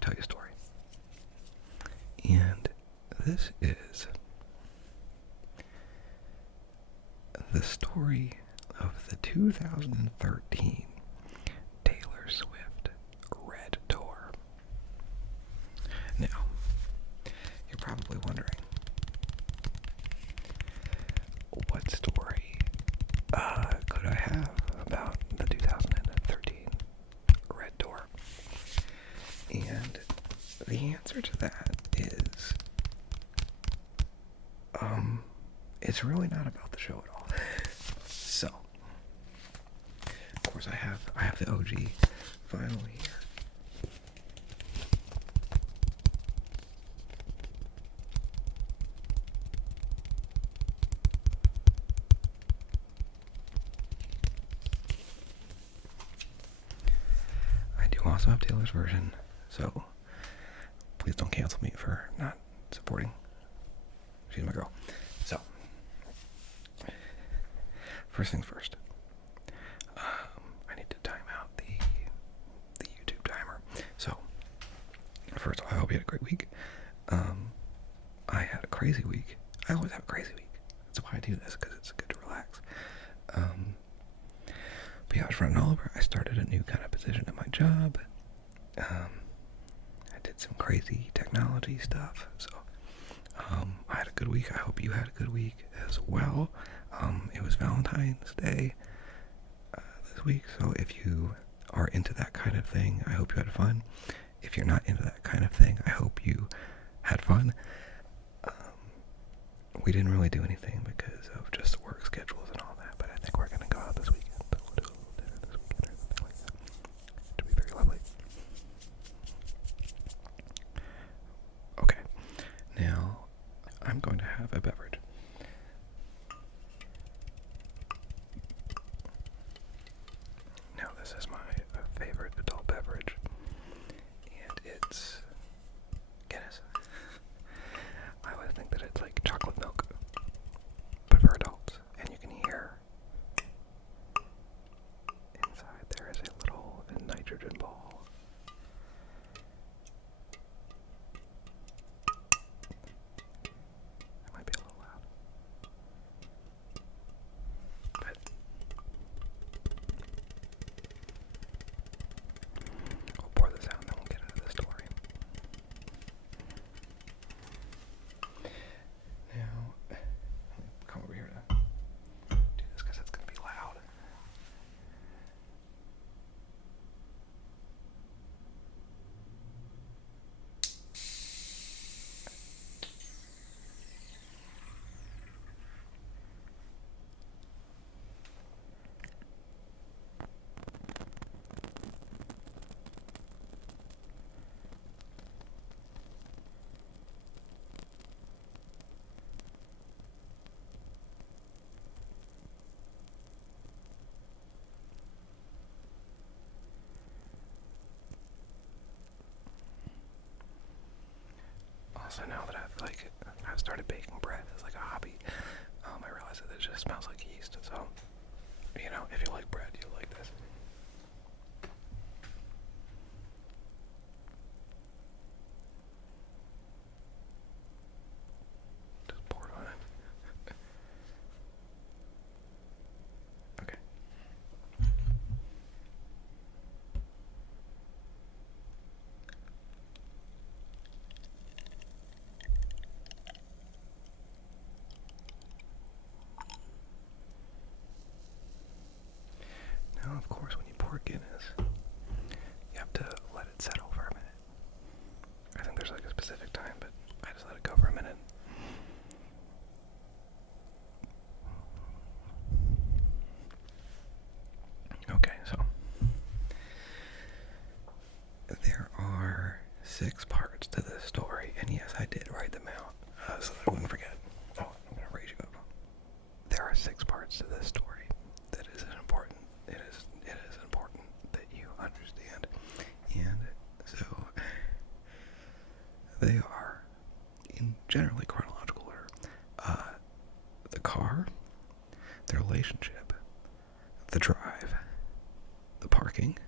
to tell you a story. And this is the story of the 2013 Taylor Swift Red Tour. Now, you're probably wondering, what story could I have about the 2013 Red Tour? And the answer to that is, it's really not about the show at all. So, of course, I have the OG vinyl here. I do also have Taylor's version, so please don't cancel me for not supporting. She's my girl. So, first things first. I need to time out the YouTube timer. So, first of all, I hope you had a great week. I had a crazy week. I always have a crazy week. That's why I do this, because it's good to relax. But yeah, I was running all over. I started a new kind of position at my job. I did some crazy technology stuff. So, I had a good week. I hope you had a good week as well. It was Valentine's Day this week, so if you are into that kind of thing, I hope you had fun. If you're not into that kind of thing, I hope you had fun. We didn't really do anything because of just the work schedules and all that, but I think we're going to go out this weekend. To be very lovely. Okay, now I'm going to have a beverage. Now this is my favorite adult beverage, and it's Guinness. I always think that it's like chocolate milk, but for adults, and you can hear inside there is a little nitrogen ball. That might be a little loud, but we'll pour this out and then we'll get into the story. Now, come over here to do this because it's going to be loud. Also, now that I've started baking bread as like a hobby, I realize that it just smells like yeast. So, you know, if you like bread, you'll like this. Just pour it on it. Okay. Now, of course, when you pour Guinness, you have to let it settle for a minute. I think there's like a specific time, but I just let it go for a minute. Okay, so there are 6 parts to this story, and yes, I did write them out so that I wouldn't forget. Oh, I'm going to raise you up. There are 6 parts to this story. That is important. It is important that you understand. And so they are in generally chronological order. The car, the relationship, the drive, the parking,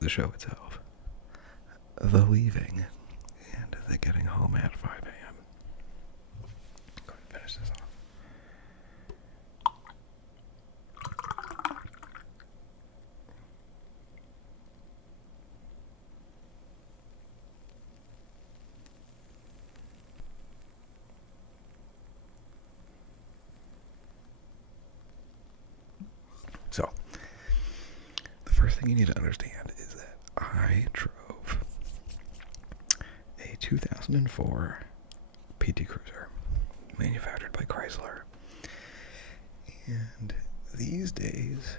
the show itself, the leaving and the getting home at 5 a.m. Go ahead and finish this off. So, the first thing you need to understand is that I drove a 2004 PT Cruiser, manufactured by Chrysler. And these days,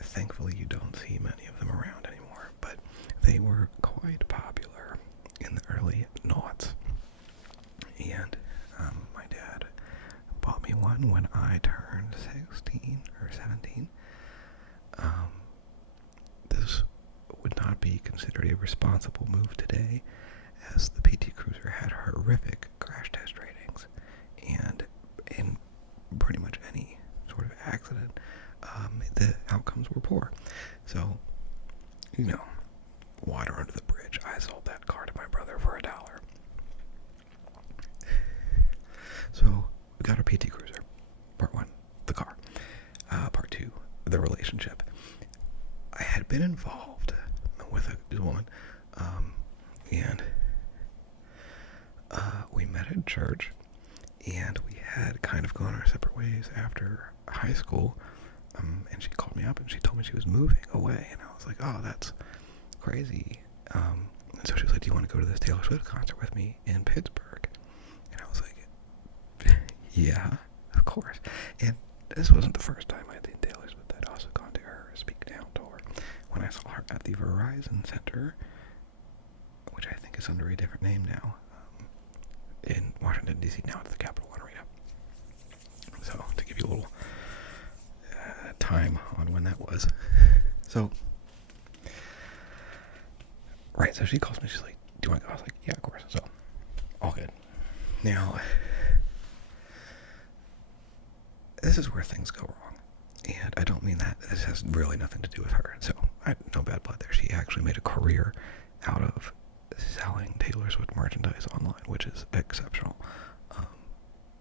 thankfully you don't see many of them around anymore, but they were quite popular in the early noughts. And my dad bought me one when I turned 16 or 17. This would not be considered a responsible move today, as the PT Cruiser had horrific crash test ratings, and in pretty much any sort of accident, the outcomes were poor. So, water under the bridge, I sold that car to my brother for $1. So, we got a PT Cruiser. Part 1, the car. Part 2, the relationship. I had been involved with a woman, and we met at church, and we had kind of gone our separate ways after high school, and she called me up and she told me she was moving away, and I was like, oh, that's crazy. And so she was like, do you want to go to this Taylor Swift concert with me in Pittsburgh? And I was like, yeah, of course. And this wasn't the first time I'd seen Taylor Swift. I'd also gone to her Speak Now tour when I saw her at the Verizon Center, which I think is under a different name now, in Washington, D.C. Now it's the Capital One Arena. So, to give you a little time on when that was. So, right, so she calls me, she's like, do you want to go? I was like, yeah, of course. So, all good. Now, this is where things go wrong. And I don't mean that. This has really nothing to do with her. So, no bad blood there. She actually made a career out of selling Taylor Swift merchandise online, which is exceptional.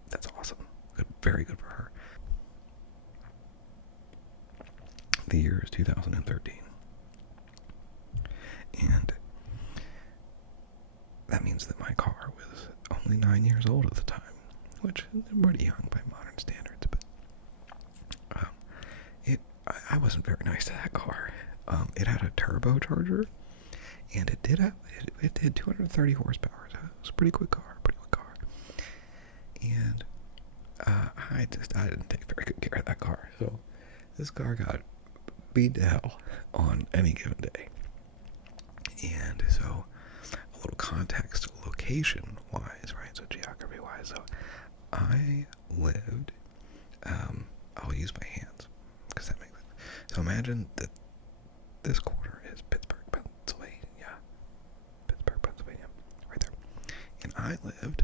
That's awesome. Good, very good for her. The year is 2013. And that means that my car was only 9 years old at the time, which is pretty young by modern standards, but I wasn't very nice to that car. It had a turbocharger, and it did 230 horsepower, so it was a pretty quick car. And I didn't take very good care of that car, so this car got beat to hell on any given day. And so, a little context, location-wise, right, so geography-wise, so I lived, I'll use my hands, because that makes sense. So imagine that this corner is Pittsburgh, Pennsylvania, right there. And I lived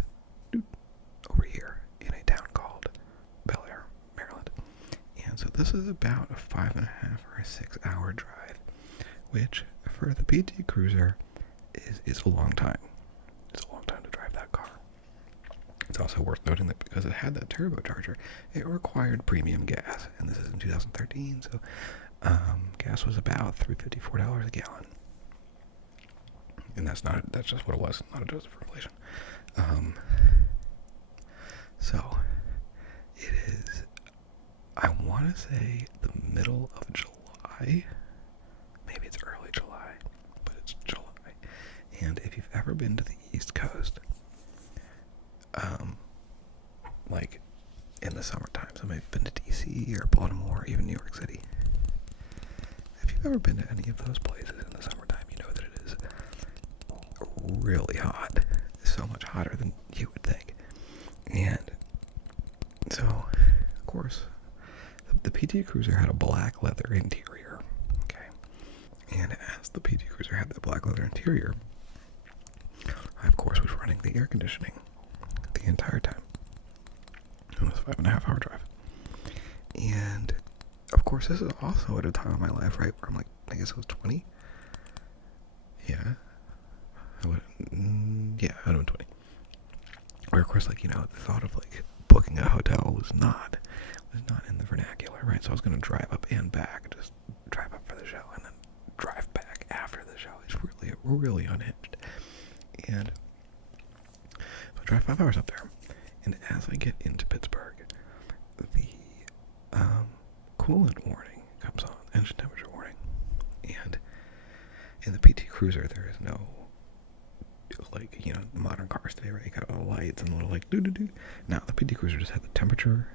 over here in a town called Bel Air, Maryland. And so this is about a 5.5 or 6 hour drive, which for the PT Cruiser is a long time. It's a long time to drive that car. It's also worth noting that because it had that turbocharger, it required premium gas, and this is in 2013, so gas was about $3.54 a gallon. And that's just what it was, not adjusted for inflation. So it is, I want to say, the middle of July. Maybe it's early July, but it's July. And if you've ever been to the East Coast, like in the summertime, so maybe you've been to DC or Baltimore or even New York City. If you've ever been to any of those places in the summertime, you know that it is really hot. So much hotter than you would think. And so, of course, the PT Cruiser had a black leather interior. Okay. And as the PT Cruiser had that black leather interior, I, of course, was running the air conditioning the entire time. It was a 5.5 hour drive. And, of course, this is also at a time in my life, right, where I'm like, I guess I was 20. Yeah. Yeah, I would 20. Or of course, like, the thought of like booking a hotel was not in the vernacular, right? So I was gonna drive up and back, just drive up for the show and then drive back after the show. It's really unhinged. And so I drive 5 hours up there, and as I get into Pittsburgh, the coolant warning comes on, engine temperature warning, and in the PT Cruiser there is no, like, the modern cars today, right? You got all the lights and little like doo-doo-doo. Now the PT Cruiser just had the temperature,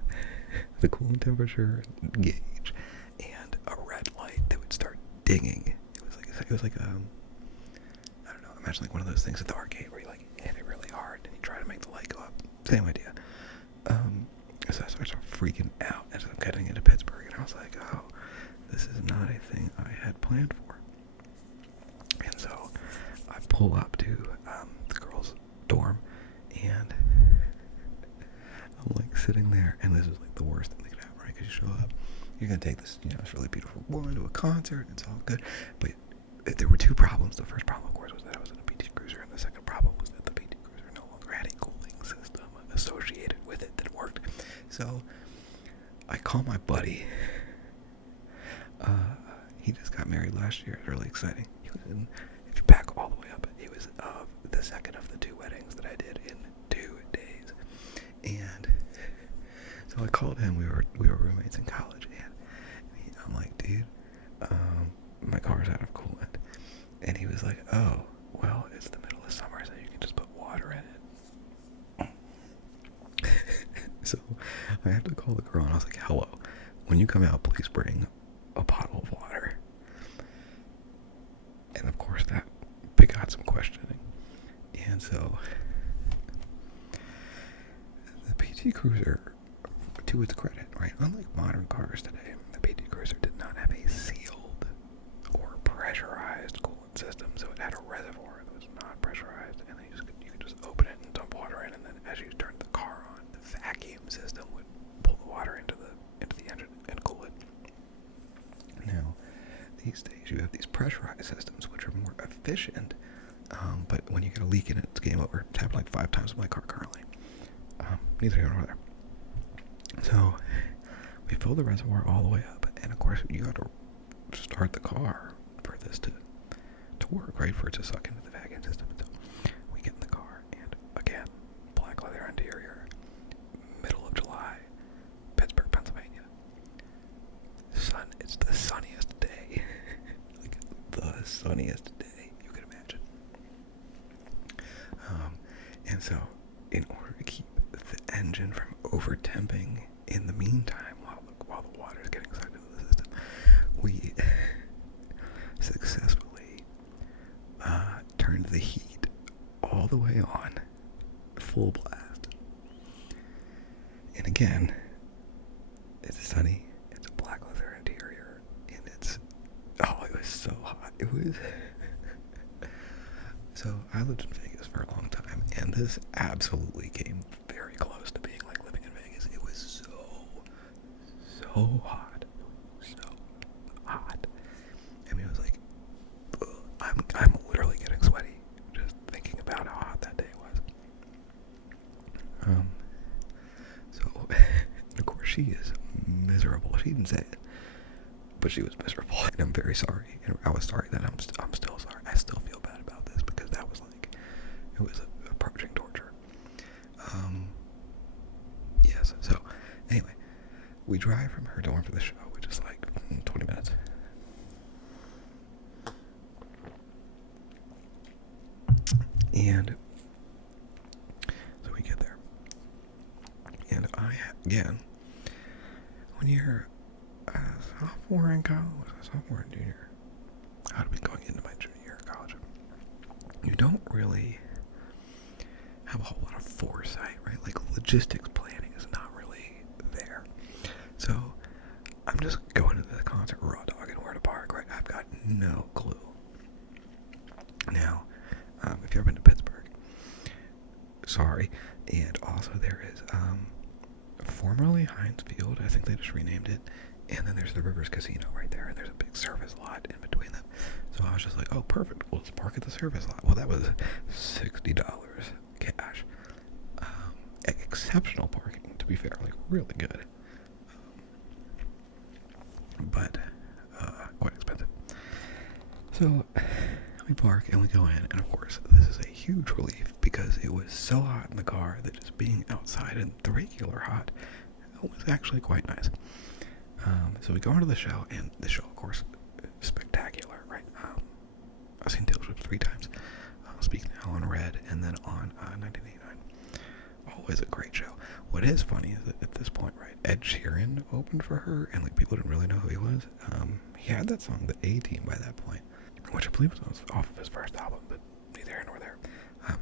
the coolant temperature gauge, and a red light that would start dinging. It was like I don't know, imagine like one of those things at the arcade where you like hit it really hard and you try to make the light go up. Same idea. So I started freaking out as I'm getting into Pittsburgh, and I was like, oh, this is not a thing I had planned for. And so I pull up to the girls' dorm, and I'm like sitting there, and this is like the worst thing that could happen, right? Because you show up, you're gonna take this, this really beautiful woman to a concert, and it's all good. But there were two problems. The first problem, of course, was that I was in a PT Cruiser, and the second problem was that the PT Cruiser no longer had a cooling system associated with it that worked. So I call my buddy. He just got married last year. It's really exciting. He was in, if you back all the way up, he was the second of the 2 weddings that I did in 2 days. And so I called him. We were roommates in college, and I'm like, dude, my car's out of coolant. And he was like, oh, well, it's the middle of summer, so you can just put water in it. So I had to call the girl, and I was like, hello, when you come out, please bring a bottle of water. And of course that begot some questioning. And so the PT Cruiser, to its credit, right, unlike modern cars today, the PT Cruiser did not have a sealed or pressurized coolant system. So it had a reservoir that was not pressurized, and then you could just open it and dump water in, and then as you turned the car on, the vacuum system would pull the water into the engine and cool it. Now, these days you have these pressurized systems which are more efficient, but when you get a leak in it, it's game over. It's happened like 5 times with my car currently. Neither here nor there. So we fill the reservoir all the way up, and of course you got to start the car for this to work, right? For it to suck into the vacuum system. So we get in the car, and again, black leather interior, middle of July, Pittsburgh, Pennsylvania. It's the sunniest day. Like the sunniest day you could imagine. And so in order to keep the engine from over-temping in the meantime, while the water is getting sucked into the system, we successfully turned the heat all the way on, full blast. And again, it's sunny, it's a black leather interior, and it was so hot. It was... So I lived in Vegas for a long time, and this absolutely came very close to being like living in Vegas. It was so hot. So hot. I mean, it was like, I'm literally getting sweaty just thinking about how hot that day was. So, and of course, she is miserable. She didn't say it, but she was miserable, and I'm very sorry. And I was sorry that I'm still sorry. I still feel bad about this because that was like, it was approaching torture. Yes. So, anyway, we drive from her dorm to the show, which is like 20 minutes. And so we get there. And again, when you're a sophomore in college, sophomore and junior, I would be going into my junior year of college, you don't really have a whole lot of foresight, right? Like logistics planning is not really there. So I'm just going to the concert raw dog and where to park, right? I've got no clue. Now, if you've ever been to Pittsburgh, sorry. And also there is formerly Heinz Field, I think they just renamed it, And then there's the Rivers Casino right there, and there's a big service lot in between them. So I was just like, oh, perfect. We'll just park at the service lot. Well, that was $60 cash. Exceptional parking, to be fair, like really good. But quite expensive. So we park and we go in, and of course, this is a huge relief because it was so hot in the car that just being outside in the regular hot was actually quite nice. So we go into the show, and the show, of course, is spectacular, right? I've seen Taylor Swift 3 times. Speaking Now on Red, and then on 1989. Always a great show. What is funny is that at this point, right, Ed Sheeran opened for her, and like people didn't really know who he was. He had that song, The A-Team, by that point, which I believe was off of his first album, but neither here nor there.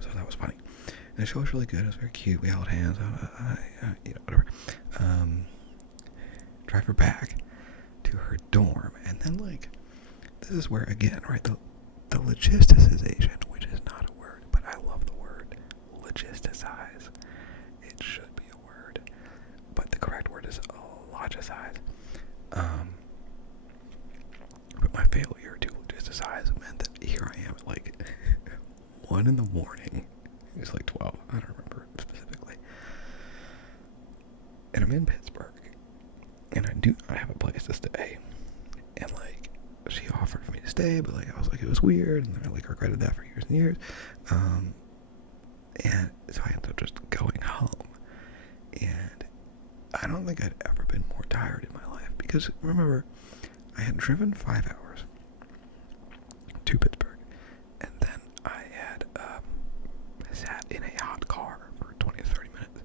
So that was funny. And the show was really good. It was very cute. We held hands. Whatever. Drive her back to her dorm, and then like this is where again, right, the logisticization, which is not a word, but I love the word logisticize. It should be a word, but the correct word is logicize. But my failure to logisticize meant that here I am at like 1 in the morning. It was like 12. I don't remember specifically. And I'm in Pittsburgh, and I do not have a place to stay. And like, she offered for me to stay, but like I was like, it was weird, and I like regretted that for years and years. And so I ended up just going home. And I don't think I'd ever been more tired in my life, because remember, I had driven 5 hours to Pittsburgh, and then I had sat in a hot car for 20 to 30 minutes,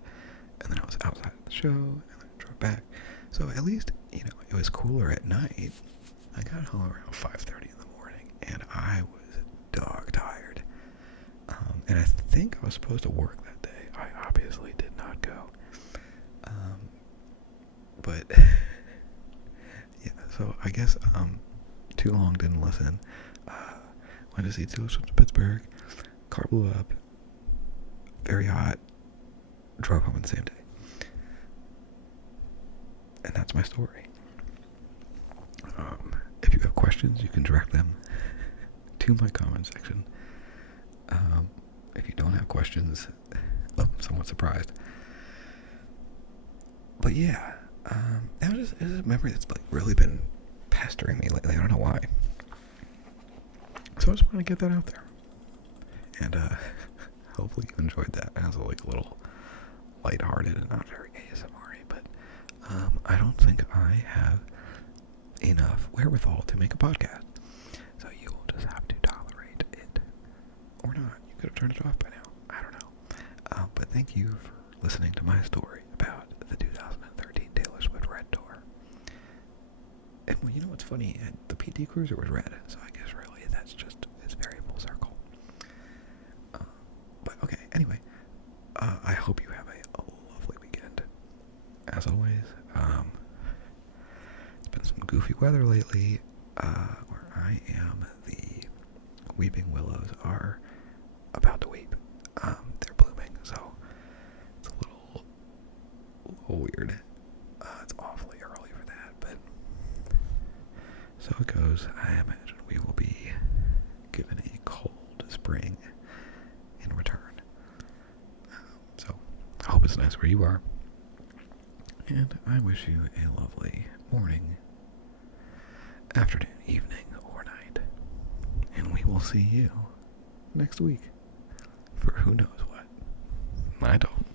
and then I was outside of the show, and then I drove back. So at least, you know, it was cooler at night. I got home around 5:30 in the morning, and I was dog tired. And I think I was supposed to work that day. I obviously did not go. But yeah, so I guess too long, didn't listen. Went to see Taylor Swift to Pittsburgh. Car blew up. Very hot. Drove home on the same day. And that's my story. If you have questions, you can direct them to my comment section. If you don't have questions, I'm somewhat surprised. But yeah, that was just a memory that's like really been pestering me lately. I don't know why. So I just want to get that out there. And hopefully you enjoyed that as a like little lighthearted and not very ASMR-y, but I don't think I have enough wherewithal to make a podcast. So you will just have to tolerate it. Or not. You could have turned it off by now. I don't know. But thank you for listening to my story about the 2013 Taylor Swift Red Tour. And well, you know what's funny? The PT Cruiser was red, so I guess really that's just, it's very full circle. But okay, anyway. I hope you have a lovely weekend. As always, it's been some goofy weather lately, where I am. The weeping willows are about to weep. They're blooming, so it's a little weird. It's awfully early for that, but so it goes. I imagine we will be given a cold spring in return. So I hope it's nice where you are. And I wish you a lovely morning, afternoon, evening, or night. And we will see you next week for who knows what. I don't.